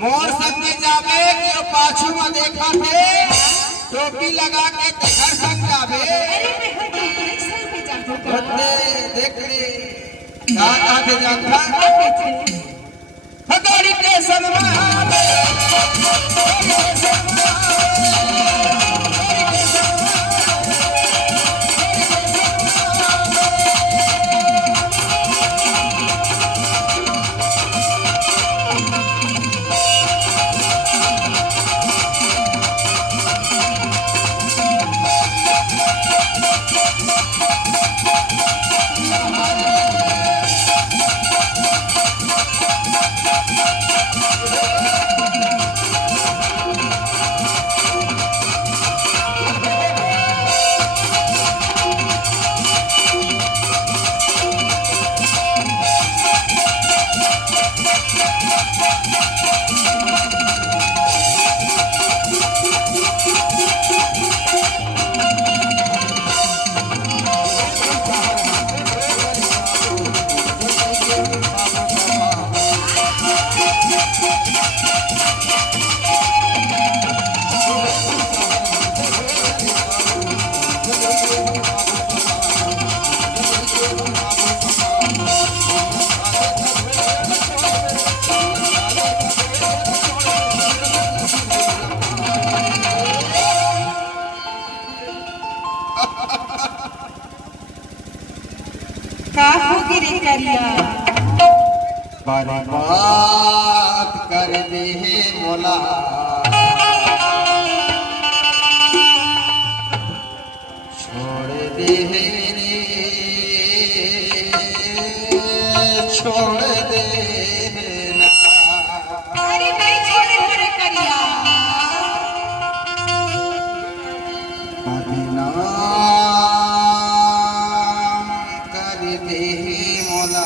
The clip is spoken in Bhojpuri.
मोर संगे जावे कि पाछू में देखा थे टोपी लगा के घर संग जावे देख ले कहाँ थे जानता हथौड़ी स्टेशन में बर्बाद कर दे मोला छोड़ दे रे छोड़ दे ना अरे नहीं छोड़े मेरे करिया बदनाम कर दे मोला